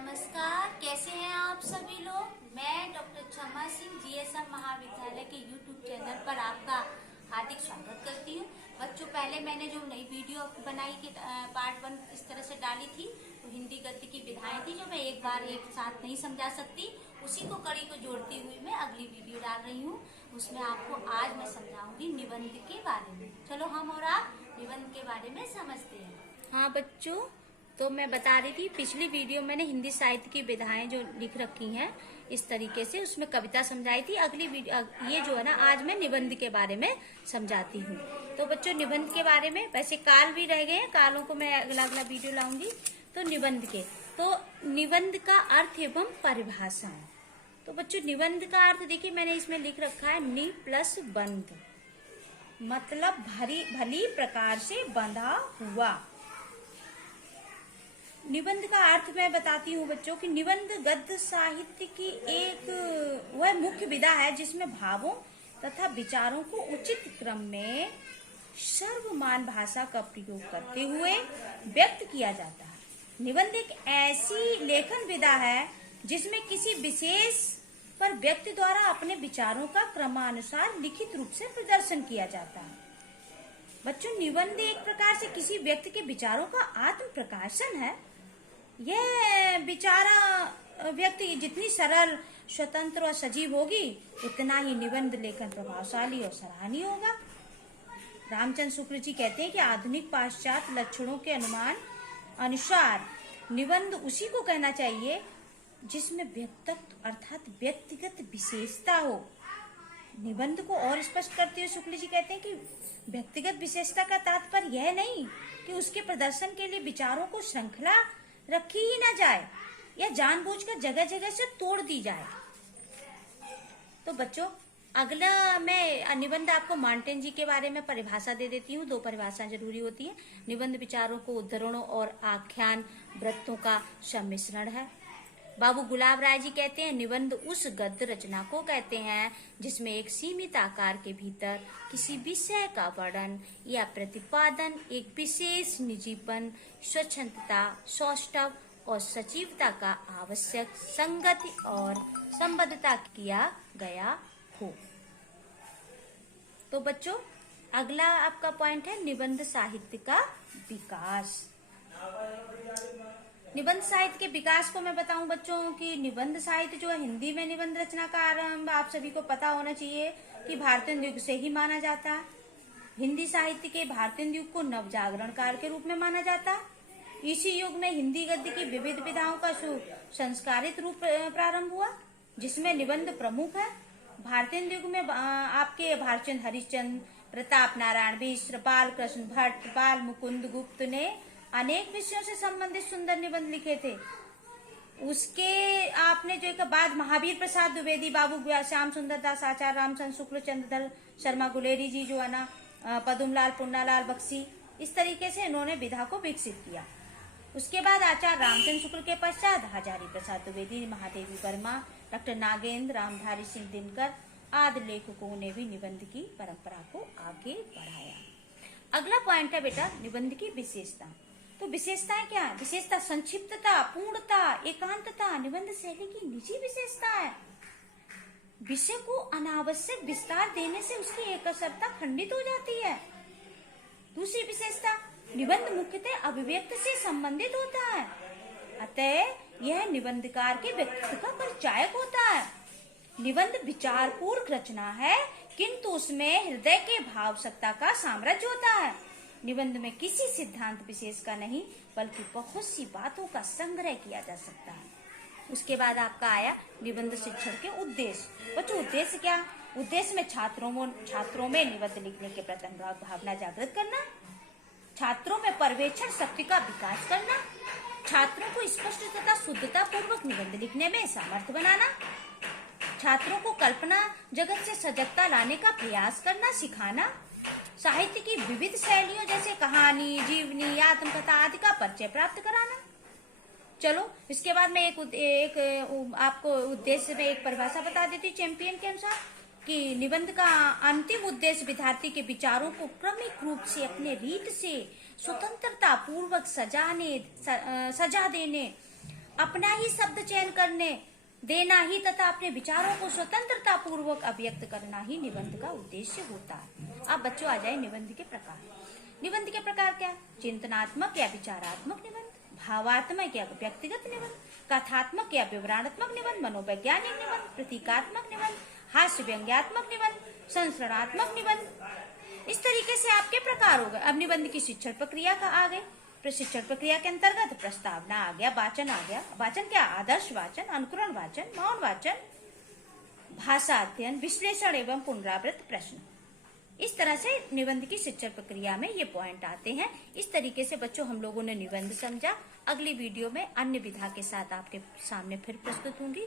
नमस्कार, कैसे हैं आप सभी लोग। मैं डॉक्टर क्षमा सिंह जीएसएम महाविद्यालय के यूट्यूब चैनल पर आपका हार्दिक स्वागत करती हूँ। बच्चों, पहले मैंने जो नई वीडियो बनाई कि पार्ट 1 इस तरह से डाली थी, तो हिंदी गद्य की विधाएं थी जो मैं एक बार एक साथ नहीं समझा सकती, उसी को कड़ी को जोड़ती हुई मैं अगली वीडियो डाल रही हूँ। उसमें आपको आज मैं समझाऊंगी निबंध के बारे में। चलो हम और आप निबंध के बारे में समझते हैं। हाँ बच्चों, तो मैं बता रही थी पिछली वीडियो मैंने हिंदी साहित्य की विधाएं जो लिख रखी हैं इस तरीके से, उसमें कविता समझाई थी। अगली वीडियो ये जो है ना, आज मैं निबंध के बारे में समझाती हूँ। तो बच्चों, निबंध के बारे में वैसे काल भी रह गए हैं, कालों को मैं अगला वीडियो लाऊंगी। तो निबंध के, तो निबंध का अर्थ एवं परिभाषा। तो बच्चों, निबंध का अर्थ देखिए मैंने इसमें लिख रखा है नि प्लस बंध, मतलब भली प्रकार से बंधा हुआ। निबंध का अर्थ मैं बताती हूँ बच्चों कि निबंध गद्य साहित्य की एक वह मुख्य विधा है जिसमें भावों तथा विचारों को उचित क्रम में सर्वमान्य भाषा का प्रयोग करते हुए व्यक्त किया जाता है। निबंध एक ऐसी लेखन विधा है जिसमें किसी विशेष पर व्यक्ति द्वारा अपने विचारों का क्रमानुसार लिखित रूप से प्रदर्शन किया जाता है। बच्चों, निबंध एक प्रकार से किसी व्यक्ति के विचारों का आत्म प्रकाशन है। यह विचारा व्यक्ति जितनी सरल, स्वतंत्र और सजीव होगी, उतना ही निबंध लेखन प्रभावशाली और सराहनीय होगा। रामचंद्र शुक्ल जी कहते हैं कि आधुनिक पाश्चात्य लक्षणों के अनुमान अनुसार निबंध उसी को कहना चाहिए जिसमें व्यक्तित्व अर्थात व्यक्तिगत विशेषता हो। निबंध को और स्पष्ट करते हुए शुक्ल जी कहते हैं कि व्यक्तिगत विशेषता का तात्पर्य यह नहीं कि उसके प्रदर्शन के लिए विचारों को श्रृंखला रखी ही ना जाए या जानबूझकर जगह जगह से तोड़ दी जाए। तो बच्चों, अगला मैं निबंध आपको मार्टेन जी के बारे में परिभाषा दे देती हूँ। 2 परिभाषाएं जरूरी होती है। निबंध विचारों को उद्धरणों और आख्यान वृत्तों का सम्मिश्रण है। बाबू गुलाब राय जी कहते हैं निबंध उस गद्य रचना को कहते हैं जिसमें एक सीमित आकार के भीतर किसी विषय का वर्णन या प्रतिपादन एक विशेष निजीपन, स्वच्छंदता, सौष्ठव और सजीवता का आवश्यक संगति और संबद्धता किया गया हो। तो बच्चों, अगला आपका पॉइंट है निबंध साहित्य का विकास। निबंध साहित्य के विकास को मैं बताऊं बच्चों कि निबंध साहित्य जो है, हिंदी में निबंध रचना का आरंभ आप सभी को पता होना चाहिए कि भारतीय युग से ही माना जाता है। हिंदी साहित्य के भारतीय युग को नवजागरण काल के रूप में माना जाता है। इसी युग में हिंदी गद्य की विविध विधाओं का संस्कारित रूप प्रारंभ हुआ, जिसमें निबंध प्रमुख है। भारतीय युग में आपके भारचंद हरिश्चंद्र, प्रताप नारायण मिश्र, बाल कृष्ण भट्ट, बाल मुकुंद गुप्त ने अनेक विषयों से संबंधित सुंदर निबंध लिखे थे। उसके आपने जो एक बाद महावीर प्रसाद द्विवेदी, बाबू श्याम सुंदर दास आचार्य, रामचंद्र शुक्ल, चंद्रधर शर्मा गुलेरी जी जो है ना, पदुमलाल पुन्नालाल बख्शी, इस तरीके से इन्होंने विधा को विकसित किया। उसके बाद आचार्य रामचंद्र शुक्ल के पश्चात हजारी प्रसाद द्विवेदी, महादेवी वर्मा, डॉक्टर नागेंद्र, रामधारी सिंह दिनकर आदि लेखकों ने भी निबंध की परंपरा को आगे बढ़ाया। अगला पॉइंट है बेटा निबंध की विशेषता। तो विशेषताएं क्या है? विशेषता संक्षिप्तता, पूर्णता, एकांतता निबंध शैली की निजी विशेषता है। विषय को अनावश्यक विस्तार देने से उसकी एकसरता खंडित हो जाती है। दूसरी विशेषता, निबंध मुख्यतः अभिव्यक्ति से संबंधित होता है, अतः यह निबंधकार के व्यक्तित्व का परिचायक होता है। निबंध विचारपूर्वक रचना है, किंतु उसमें हृदय के भाव सत्ता का साम्राज्य होता है। निबंध में किसी सिद्धांत विशेष का नहीं, बल्कि बहुत सी बातों का संग्रह किया जा सकता है। उसके बाद आपका आया निबंध शिक्षण के उद्देश्य। बच्चों, उद्देश्य क्या? उद्देश्य में छात्रों में निबंध लिखने के प्रति अनुराग भावना जागृत करना, छात्रों में पर्यवेक्षण शक्ति का विकास करना, छात्रों को स्पष्ट तथा शुद्धता पूर्वक निबंध लिखने में समर्थ बनाना, छात्रों को कल्पना जगत से सजगता लाने का प्रयास करना, सिखाना, साहित्य की विविध शैलियों जैसे कहानी, जीवनी, आत्मकथा आदि का परिचय प्राप्त कराना। चलो, इसके बाद मैं एक आपको उद्देश्य में एक परिभाषा बता देती हूँ चैंपियन के अनुसार कि निबंध का अंतिम उद्देश्य विद्यार्थी के विचारों को क्रमिक रूप से अपने रीत से स्वतंत्रता पूर्वक सजा देने, अपना ही शब्द चयन करने देना ही तथा अपने विचारों को स्वतंत्रता पूर्वक अभिव्यक्त करना ही निबंध का उद्देश्य होता है। अब बच्चों आ जाए निबंध के प्रकार। निबंध के प्रकार क्या? चिंतनात्मक या विचारात्मक निबंध, भावात्मक या व्यक्तिगत निबंध, कथात्मक या विवरणात्मक निबंध, मनोवैज्ञानिक निबंध, प्रतीकात्मक निबंध, हास्य व्यंग्यात्मक निबंध, संस्मरणात्मक निबंध। इस तरीके से आपके प्रकार हो गए। अब निबंध की शिक्षण प्रक्रिया का आ गए। प्रशिक्षण प्रक्रिया के अंतर्गत प्रस्तावना आ गया, वाचन आ गया। वाचन क्या? आदर्श वाचन, अनुकरण वाचन, मौन वाचन, भाषा अध्ययन, विश्लेषण एवं पुनरावृत्त प्रश्न। इस तरह से निबंध की शिक्षण प्रक्रिया में ये पॉइंट आते हैं। इस तरीके से बच्चों हम लोगों ने निबंध समझा। अगली वीडियो में अन्य विधा के साथ आपके सामने फिर प्रस्तुत होंगी।